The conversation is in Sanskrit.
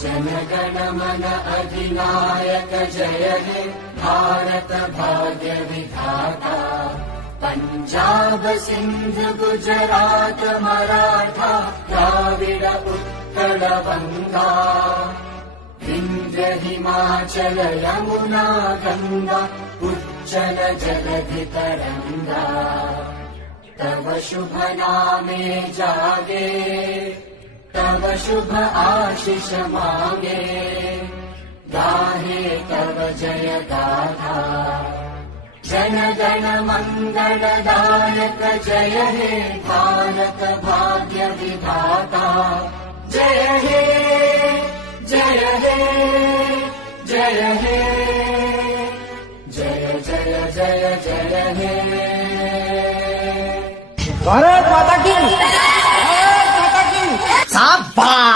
जनगण मन अधिनायक जय हे भारत भाग्य विधाता। पंजाब सिंध गुजरात मराठा द्राविड उत्कल गंगा, विंध्य हिमाचल यमुना गंगा उज्जल जलधि तरंगा। तव शुभ नामे जागे, तव शुभ आशीष मांगे, गाहे तव जय गाथा। जन गण मंगलदायक जय हे भारत भाग्य विधाता। जय हे जय हे जय हे जय जय जय जय हे। भारत माता की, भारत माता की। शाबाश।